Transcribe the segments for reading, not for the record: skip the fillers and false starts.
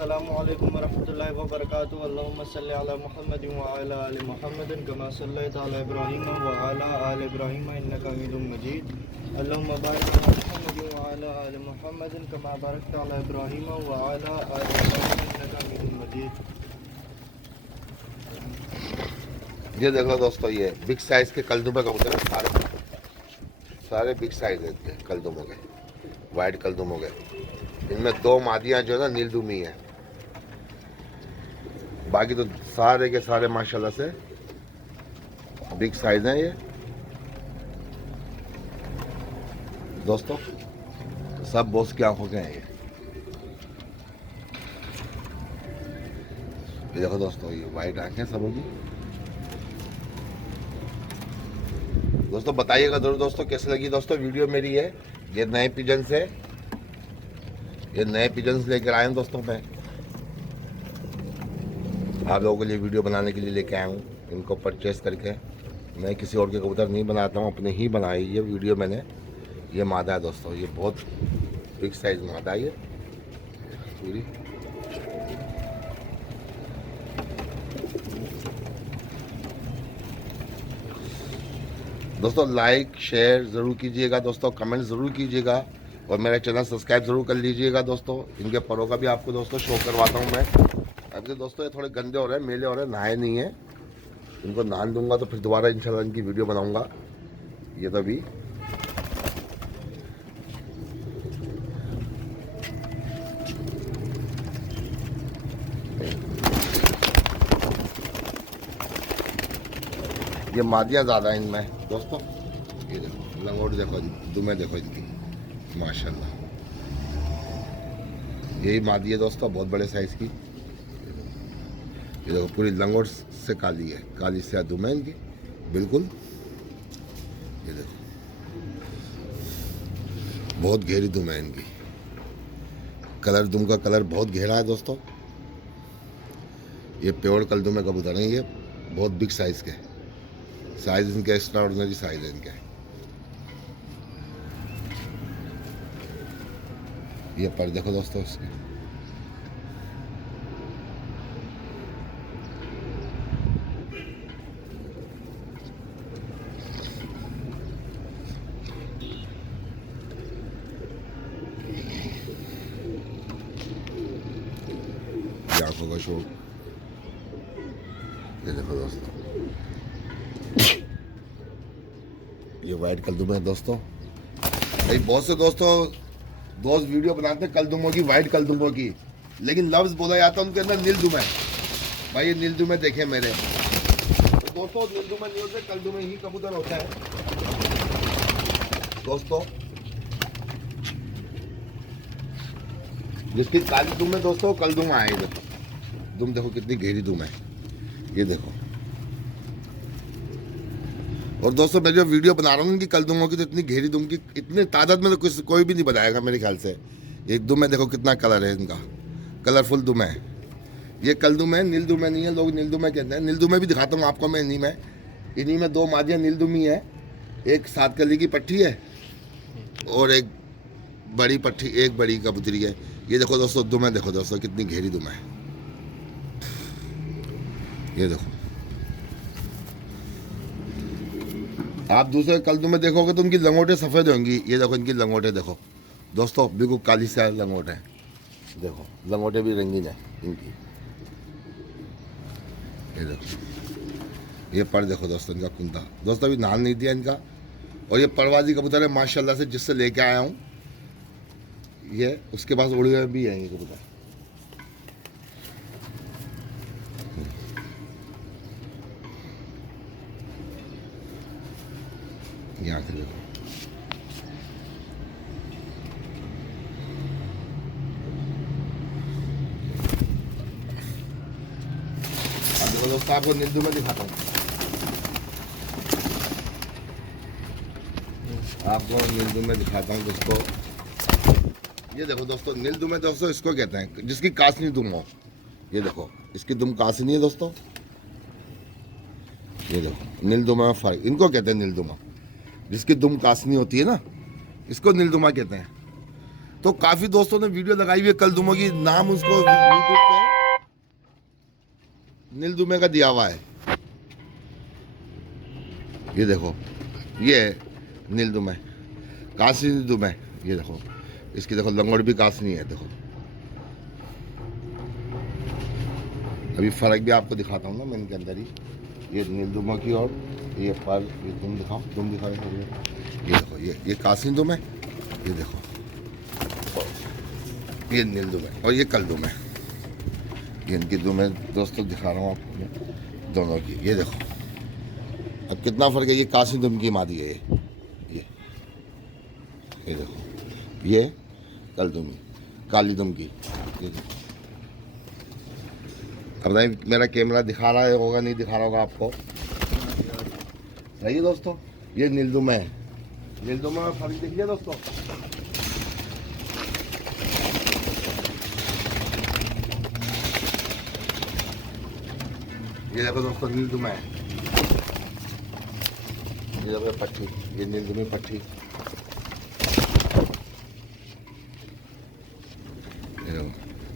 अस्सलामु अलैकुम वरहमतुल्लाहि व बरकातुहू। अल्लाहुम्मा सल्लि अला मुहम्मदिन व अला आलि मुहम्मदिन कमा सल्लैता अला इब्राहीम व अला आलि इब्राहीम इन्नका हमीदुम मजीद। अल्लाहुम्मा बारिक अला मुहम्मदिन व अला आलि मुहम्मदिन कमा बारकता अला इब्राहीम व अला आलि इब्राहीम इन्नका हमीदुम मजीद। ये देखो दोस्तों, ये बिग साइज के कलदुमे कबूतर हैं। सारे बिग साइज हैं इनके कलदुमों के, वाइट कलदुमों के। इनमें दो मादियाँ जो है ना नीलदुमी है, बाकी तो सारे के सारे माशाल्लाह से बिग साइज हैं ये दोस्तों। सब बॉस की आंखों के हैं ये देखो दोस्तों, ये वाइट आंखें सबों की। दोस्तों बताइएगा जरूर दोस्तों कैसे लगी दोस्तों वीडियो मेरी है। ये नए पिजन से, ये नए पिजन्स लेकर आए हैं दोस्तों। मैं आप लोगों के लिए वीडियो बनाने के लिए लेके आया हूँ इनको परचेस करके। मैं किसी और के कबूतर नहीं बनाता हूँ, अपने ही बनाई ये वीडियो मैंने। ये मादा है दोस्तों, ये बहुत बिग साइज मादा है ये पूरी। दोस्तों लाइक शेयर ज़रूर कीजिएगा दोस्तों, कमेंट ज़रूर कीजिएगा और मेरा चैनल सब्सक्राइब ज़रूर कर लीजिएगा दोस्तों। इनके परों का भी आपको दोस्तों शो करवाता हूँ मैं। अभी तो दोस्तों ये थोड़े गंदे हो रहे हैं, मेले हो रहे हैं, नहाए नहीं हैं। इनको नहान दूंगा तो फिर दोबारा इंशाल्लाह इनकी वीडियो बनाऊंगा। ये तो अभी ये मादियाँ ज़्यादा हैं इनमें दोस्तों। ये देखो लंगोट देखो, दुमे देखो इनकी माशाल्लाह। यही मादी है दोस्तों, बहुत बड़े साइज़ की। ये देखो पूरी लंगोट से काली है, काली से दुम है इनकी बिल्कुल। ये देखो बहुत गहरी दुम है इनकी। कलर दुम का कलर बहुत गहरा है दोस्तों। ये प्योर कलदुम में कबूतर हैं, ये बहुत बिग साइज़ के। साइज़ इनका एक्स्ट्रा ऑर्डिनरी साइज़ है इनका। ये पर देखो दोस्तों इसके, आंखों का शो। ये देखो दोस्तों, ये वाइट कलदुम है दोस्तों। भाई बहुत से दोस्तों दोस्त वीडियो बनाते हैं कलदुमों की, वाइट कलदुमों की, लेकिन लफ्ज़ बोला जाता है उनके अंदर नीलदुम है। भाई ये नीलदुम देखे मेरे तो दोस्तों, नीलदुम नहीं होते, कलदुम ही कबूतर होता है दोस्तों। जिसकी काली दुम है दोस्तों, कलदुम आए। देखो दुम देखो कितनी गहरी दुम है, ये देखो। और दोस्तों मैं जो वीडियो बना रहा हूँ इनकी कलदुमों की, तो इतनी गहरी दुम की इतनी तादाद में तो कोई भी नहीं बनाएगा मेरे ख्याल से। एक दुम में देखो कितना कलर है इनका, कलरफुल दुम है। ये कलदुम है, नीलदुम नहीं है। लोग नीलदुम कहते हैं, नीलदुम भी दिखाता हूँ आपको मैं। इन्हीं में दो मादियाँ नीलदुमी है। एक 7 कली की पट्टी है और एक बड़ी पट्टी, एक बड़ी कबूतरी है। ये देखो दोस्तों दुम है, देखो दोस्तों कितनी गहरी दुम है। ये देखो आप दूसरे कलदुम में देखोगे तो उनकी लंगोटें सफ़ेद होंगी। ये देखो इनकी लंगोटें देखो दोस्तों, बिल्कुल काली से लंगोट है। देखो लंगोटें भी रंगीन है इनकी। ये देखो ये पर देखो दोस्तों इनका कुंदा। दोस्तों अभी नाल नहीं दिया इनका। और ये परवाजी कबूतर है माशाल्लाह से, जिससे लेके आया हूँ ये, उसके पास उड़े हुए भी हैं ये कबूतर। यहाँ से देखो दोस्तों, आपको नीलदुम में दिखाता हूँ। आपको नीलदुम में दिखाता हूँ दोस्तों। ये देखो दोस्तों नीलदुम दोस्तों इसको कहते हैं जिसकी कासनी दुम हो। ये देखो इसकी दुम कासनी है दोस्तों। ये देखो नीलदुमा फर्क, इनको कहते हैं नीलदुमा। जिसकी दुम कासनी होती है ना, इसको नीलदुमा कहते हैं। तो काफ़ी दोस्तों ने वीडियो लगाई हुई है कलदुमों की, नाम उसको यूट्यूब पे नीलदुमे का दिया हुआ है। ये देखो, ये है नीलदुमे, कासनी नीलदुमे। ये देखो, इसकी देखो लंगोट भी कासनी है। देखो अभी फ़र्क भी आपको दिखाता हूँ ना मैं इनके अंदर ही। ये नीलदुमा की और ये पर, ये तुम दिखाओ, तुम दिखाओ। ये देखो, ये कासनी दुम है। ये देखो, ये नीलदुम है और ये कलदुम है। ये इनकी दुम है दोस्तों, दिखा रहा हूँ आपको मैं दोनों की। ये देखो अब कितना फ़र्क है। ये कासनी दुम की मादी है। ये देखो, ये कलदुमी काली दुम की। ये देखो, अब नहीं मेरा कैमरा दिखा रहा है होगा, नहीं दिखा रहा होगा आपको, सही है दोस्तों। ये नीलदुमा है। नीलदुमा में फर्क दिख गया दोस्तों। ये देखो दोस्तों, नीलदुमा है। ये देखो पट्टी, ये नीलदुमी पट्टी।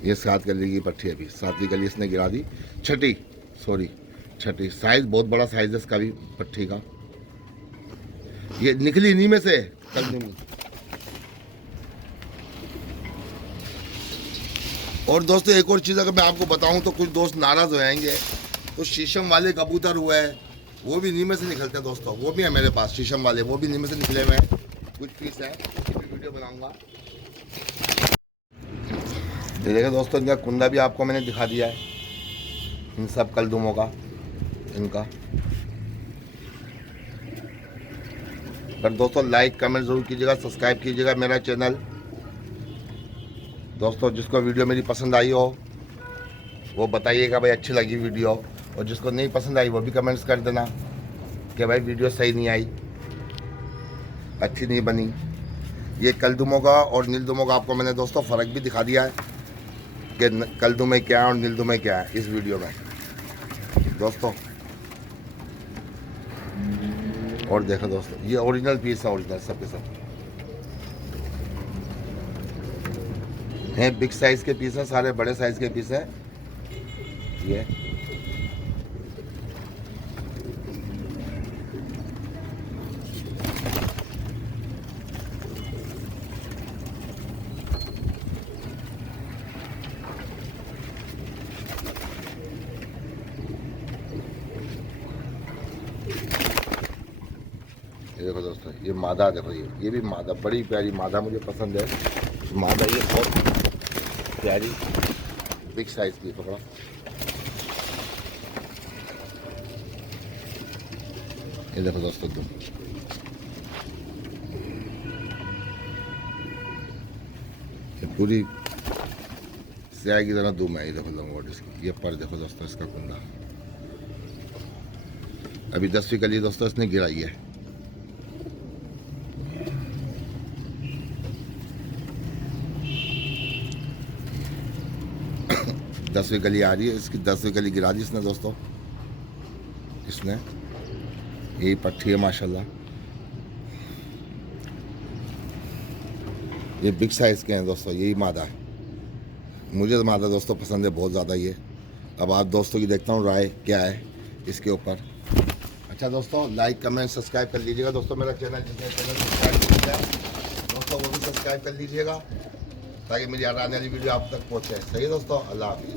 ये 7 गली की पट्टी है। अभी 7वीं गली इसने गिरा दी, छठी। साइज बहुत बड़ा साइज है इसका भी पट्टी का। ये निकली इन्हीं में से कलदुमी। और दोस्तों एक और चीज़ अगर मैं आपको बताऊं तो कुछ दोस्त नाराज हो जाएंगे, तो शीशम वाले कबूतर हुए हैं, वो भी इन्हीं में से निकलते हैं दोस्तों। वो भी है मेरे पास शीशम वाले, वो भी इन्हीं में से निकले हुए हैं। कुछ पीस है, वीडियो बनाऊंगा। ये देखिए दोस्तों, इनका कुंदा भी आपको मैंने दिखा दिया है, इन सब कलदुमों का इनका। पर दोस्तों लाइक कमेंट ज़रूर कीजिएगा, सब्सक्राइब कीजिएगा मेरा चैनल। दोस्तों जिसको वीडियो मेरी पसंद आई हो वो बताइएगा भाई अच्छी लगी वीडियो, और जिसको नहीं पसंद आई वो भी कमेंट्स कर देना कि भाई वीडियो सही नहीं आई, अच्छी नहीं बनी। ये कलदुमों का और नीलदुमों का आपको मैंने दोस्तों फ़र्क भी दिखा दिया है कि कलदुमे क्या है और नीलदुमे क्या है इस वीडियो में दोस्तों। और देखो दोस्तों, ये ओरिजिनल पीस है, ओरिजिनल सब के सब हैं। बिग साइज के पीस हैं, सारे बड़े साइज के पीस हैं। ये देखो दोस्तों, ये मादा देखो, ये भी मादा, बड़ी प्यारी मादा मुझे पसंद है मादा। ये बहुत प्यारी बिग साइज की पकड़ा। ये देखो दोस्तों, तुम ये पूरी स्याही की तरह दुम है। ये देखो लंगोट इसकी। ये पर देखो दोस्तों, इसका कुंदा अभी 10वीं कली दोस्तों इसने गिराई है। दसवीं गली आ रही है इसकी, 10वीं गली गिरा दी इसने दोस्तों। इसने यही पट्टी है माशाल्लाह। ये बिग साइज़ के हैं दोस्तों, यही मादा है। मुझे तो मादा दोस्तों पसंद है बहुत ज़्यादा ये। अब आप दोस्तों की देखता हूँ राय क्या है इसके ऊपर। अच्छा दोस्तों, लाइक कमेंट सब्सक्राइब कर लीजिएगा दोस्तों मेरा चैनल, जिसने चैनल सब्सक्राइब कर लिया है दोस्तों वो भी सब्सक्राइब कर लीजिएगा ताकि मेरी आने वाली वीडियो आप तक पहुँचे। सही है दोस्तों, अल्लाह हाफिज़।